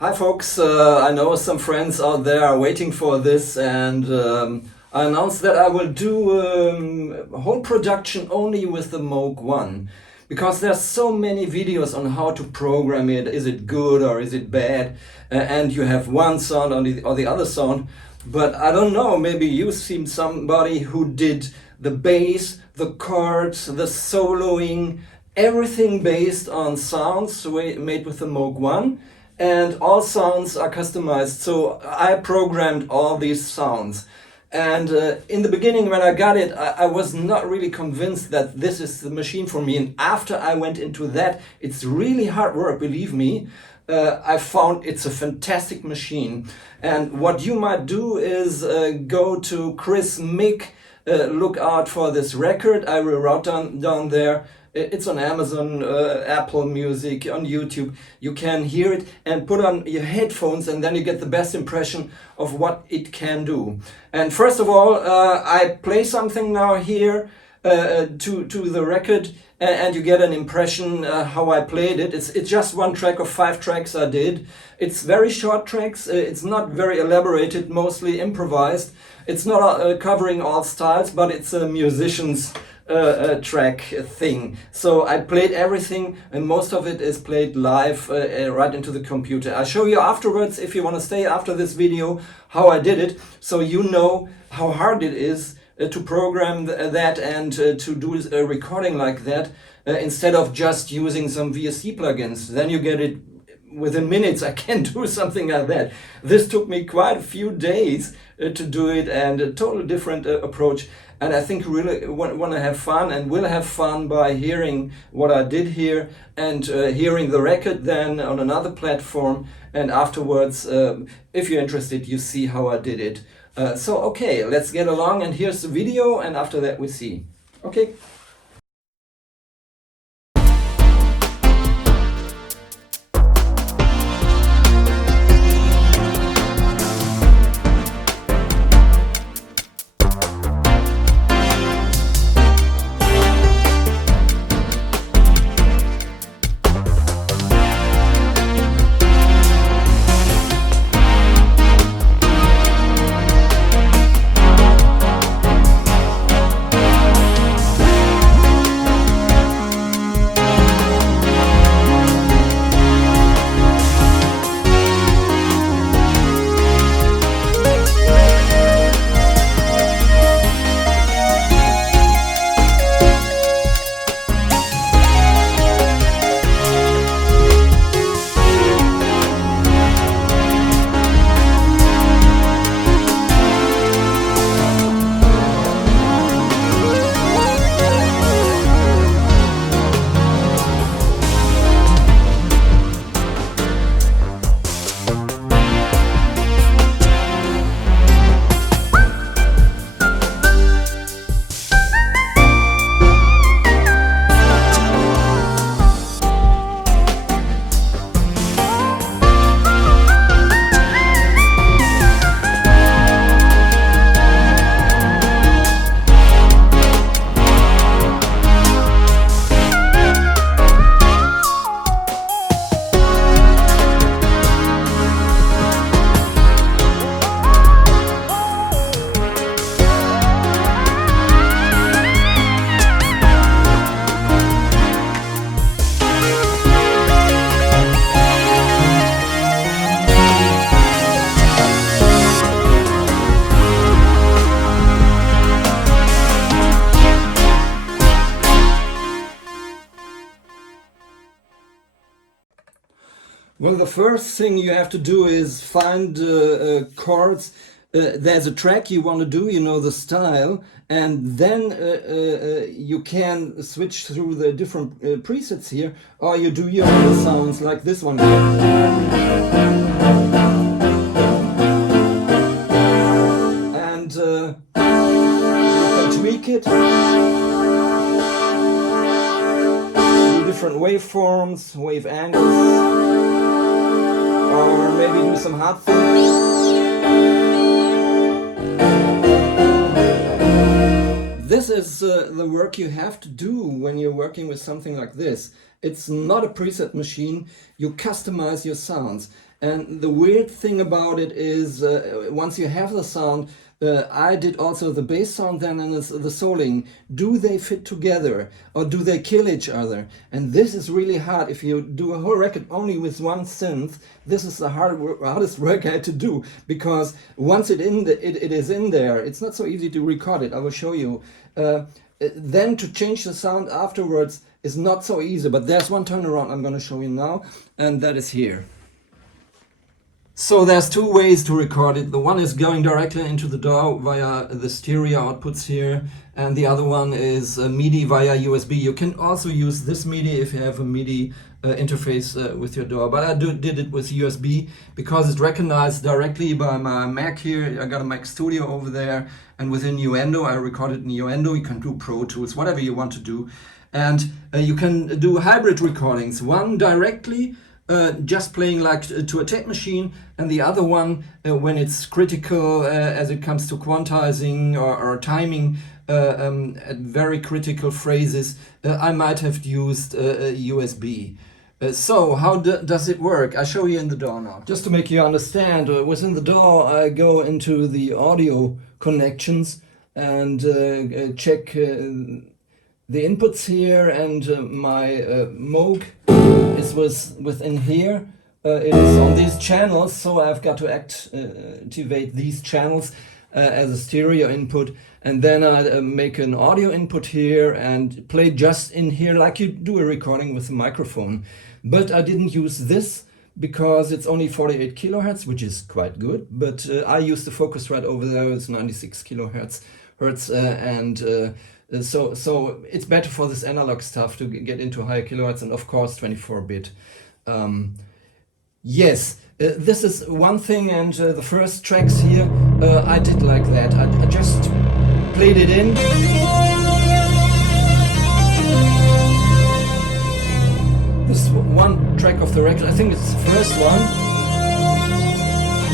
Hi folks, I know some friends out there are waiting for this, and I announced that I will do a whole production only with the Moog One, because there's so many videos on how to program it. Is it good or is it bad? And you have one sound or the other sound, but I don't know, maybe you've seen somebody who did the bass, the chords, the soloing, everything based on sounds made with the Moog One. And all sounds are customized, so I programmed all these sounds. And in the beginning, when I got it, I was not really convinced that this is the machine for me. And after I went into that, it's really hard work, believe me. I found it's a fantastic machine. And what you might do is go to Chris Mick, look out for this record. I will write down there. It's on Amazon, Apple Music, on YouTube. You can hear it and put on your headphones, and then you get the best impression of what it can do. And first of all, I play something now here to the record, and you get an impression how I played it. It's just one track of 5 tracks I did. It's very short tracks. It's not very elaborated, mostly improvised. It's not covering all styles, but it's a musician's track thing. So I played everything, and most of it is played live right into the computer. I'll show you afterwards, if you want to stay after this video, how I did it, so you know how hard it is to program that and to do a recording like that instead of just using some VST plugins. Then you get it within minutes. I can do something like that. This took me quite a few days to do it, and a totally different approach. And I think really want to have fun, and will have fun by hearing what I did here, and hearing the record then on another platform. And afterwards, if you're interested, you see how I did it. So okay, let's get along, and here's the video, and after that we see. Okay. Well, the first thing you have to do is find chords. There's a track you want to do, you know the style, and then you can switch through the different presets here, or you do your own sounds like this one here. And you can tweak it, do different waveforms, wave angles, or maybe do some hard things. This is the work you have to do when you're working with something like this. It's not a preset machine. You customize your sounds. And the weird thing about it is, once you have the sound, I did also the bass sound then and the souling. Do they fit together or do they kill each other? And this is really hard. If you do a whole record only with one synth, this is the hardest work I had to do, because once it is in there, it's not so easy to record it. I will show you. Then to change the sound afterwards is not so easy, but there's one turnaround I'm going to show you now, and that is here. So there's two ways to record it. The one is going directly into the DAW via the stereo outputs here, and the other one is MIDI via USB. You can also use this MIDI if you have a MIDI interface with your DAW, but I did it with USB because it's recognized directly by my Mac here. I got a Mac Studio over there, and within Nuendo, I recorded in Nuendo. You can do Pro Tools, whatever you want to do. And you can do hybrid recordings, one directly just playing like to a tape machine, and the other one when it's critical as it comes to quantizing or timing at very critical phrases, I might have used USB. So how does it work? I show you in the DAW now. Just to make you understand, within the DAW I go into the audio connections and check the inputs here, and my Moog is within here. It is on these channels, so I've got to activate these channels as a stereo input, and then I make an audio input here and play just in here like you do a recording with a microphone. But I didn't use this because it's only 48 kilohertz, which is quite good, but I use the Focusrite over there. It's 96 kilohertz, so it's better for this analog stuff to get into higher kilohertz, and of course 24-bit. Yes, this is one thing, and the first tracks here I did like that. I just played it in. This one track of the record, I think it's the first one.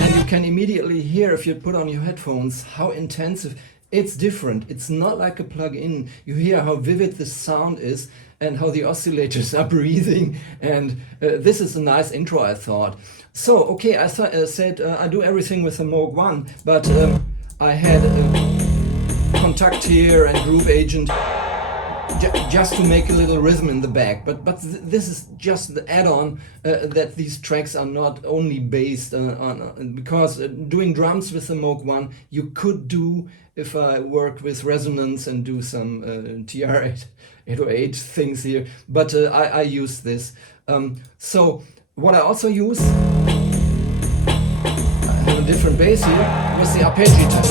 And you can immediately hear, if you put on your headphones, how intensive. It's different. It's not like a plug-in. You hear how vivid this sound is and how the oscillators are breathing. And this is a nice intro, I thought. So, okay, I said I do everything with the Moog One, but I had a Contact here and Groove Agent just to make a little rhythm in the back. But this is just the add-on that these tracks are not only based on, because doing drums with the Moog One, you could do if I work with resonance and do some TR-808 things here, but I use this. So what I also use, I have a different bass here, with the arpeggiator.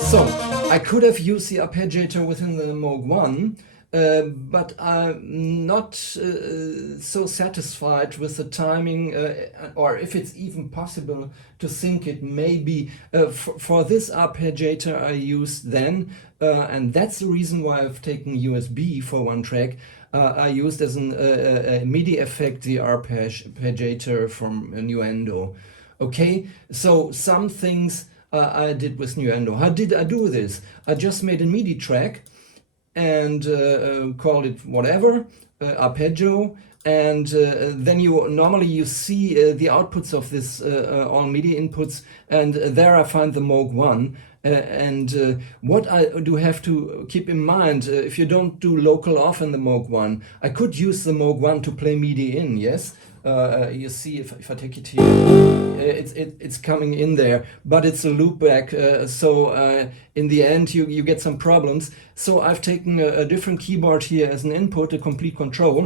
So I could have used the arpeggiator within the Moog One, but I'm not so satisfied with the timing, or if it's even possible to sync it. Maybe for this arpeggiator I used then, and that's the reason why I've taken USB for one track. I used as a MIDI effect the arpeggiator from Nuendo. Okay, so some things I did with Nuendo. How did I do this? I just made a MIDI track and called it whatever, arpeggio, and then normally you see the outputs of this all MIDI inputs, and there I find the Moog One. And what I do have to keep in mind, if you don't do local off in the Moog One, I could use the Moog One to play MIDI in, yes? You see, if I take it here, it's coming in there, but it's a loopback, so in the end you get some problems. So I've taken a different keyboard here as an input, a complete control.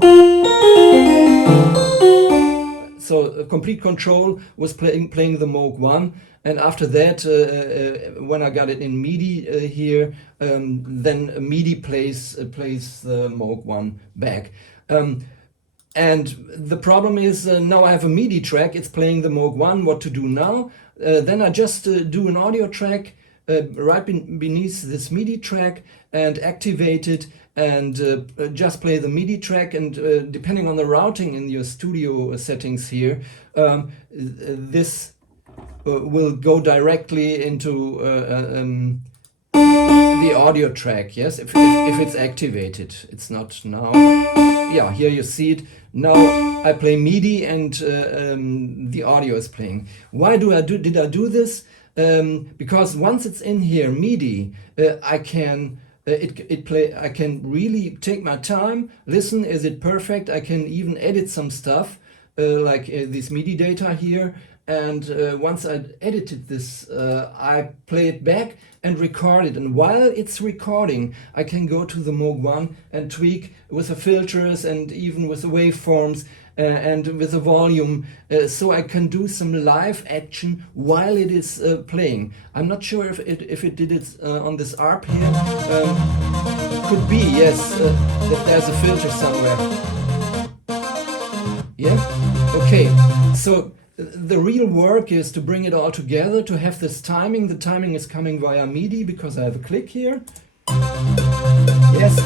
So complete control was playing the Moog One, and after that, when I got it in MIDI here, then MIDI plays the Moog One back. And the problem is now I have a MIDI track, it's playing the Moog One. What to do now? Then I just do an audio track right beneath this MIDI track and activate it, and just play the MIDI track, and depending on the routing in your studio settings here, this will go directly into the audio track, yes, if it's activated. It's not now. Yeah, here you see it. Now I play MIDI and the audio is playing. Why did I do this? Because once it's in here, MIDI, I can I can really take my time, listen, is it perfect? I can even edit some stuff, like this MIDI data here. And once I edited this, I play it back and record it. And while it's recording, I can go to the Moog One and tweak with the filters and even with the waveforms and with the volume, so I can do some live action while it is playing. I'm not sure if it did it on this ARP here. Could be, yes, that there's a filter somewhere. Yeah, okay, so the real work is to bring it all together, to have this timing. The timing is coming via MIDI because I have a click here. Yes,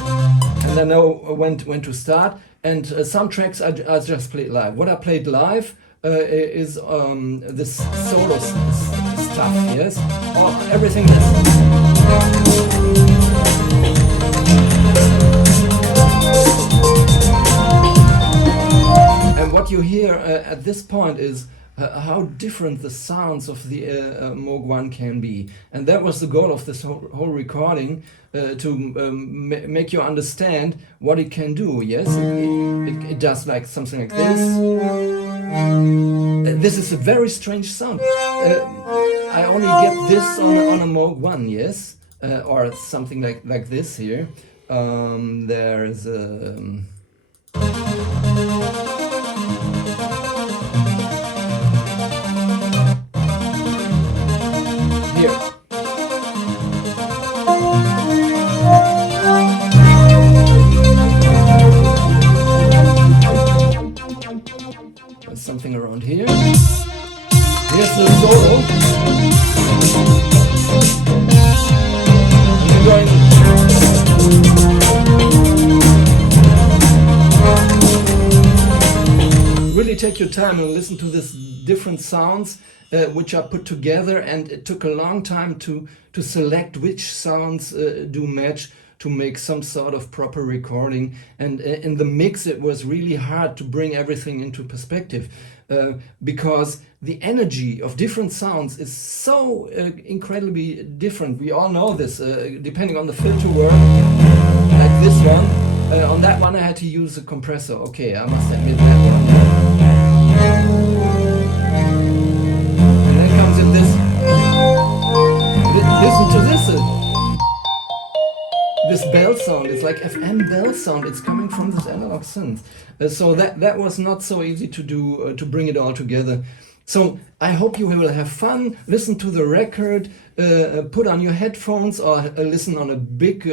and I know when to start. And some tracks I just played live. What I played live is this solo stuff, yes? Or everything that's... And what you hear at this point is how different the sounds of the Moog One can be. And that was the goal of this whole recording, to make you understand what it can do, yes? It does like something like this. This is a very strange sound. I only get this on a Moog One, yes? Or something like this here. There's here. There's something around here. Here's the solo. And we're going. Really take your time and listen to these different sounds which are put together, and it took a long time to select which sounds do match to make some sort of proper recording. And in the mix it was really hard to bring everything into perspective, because the energy of different sounds is so incredibly different. We all know this, depending on the filter work, like this one. On that one I had to use a compressor. Okay, I must admit that one. And then comes in this. Listen to this. This bell sound, it's like FM bell sound, it's coming from this analog synth. So that was not so easy to do, to bring it all together. So I hope you will have fun, listen to the record, put on your headphones or listen on a big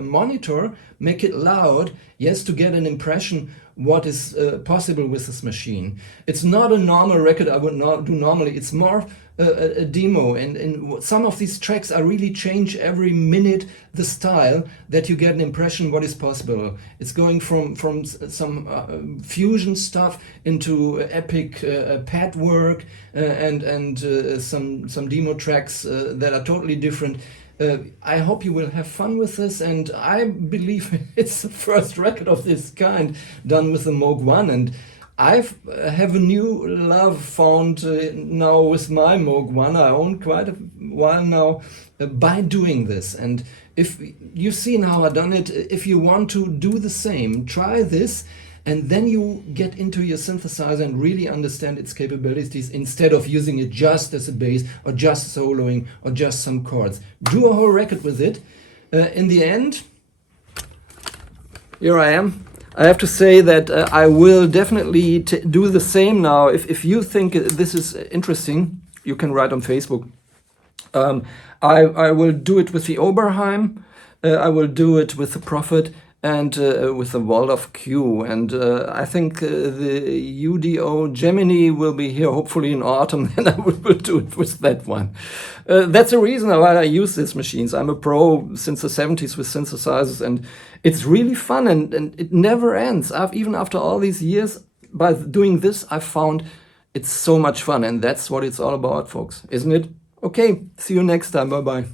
monitor, make it loud, yes, to get an impression what is possible with this machine. It's not a normal record I would not do normally, it's more a demo, and some of these tracks I really change every minute the style, that you get an impression what is possible. It's going from some fusion stuff into epic pad work and some demo tracks that are totally different. I hope you will have fun with this, and I believe it's the first record of this kind done with the Moog One, and I have a new love found now with my Moog One. I own quite a while now by doing this, and if you've seen how I've done it, if you want to do the same, try this, and then you get into your synthesizer and really understand its capabilities instead of using it just as a bass or just soloing or just some chords. Do a whole record with it. In the end, here I am. I have to say that I will definitely do the same now. If you think this is interesting, you can write on Facebook. I will do it with the Oberheim, I will do it with the Prophet, and with the Waldorf Q, and I think the UDO Gemini will be here hopefully in autumn, and I will do it with that one. That's the reason why I use these machines. I'm a pro since the 70s with synthesizers, and it's really fun, and it never ends. Even after all these years, by doing this, I found it's so much fun, and that's what it's all about, folks, isn't it? Okay, see you next time, bye-bye.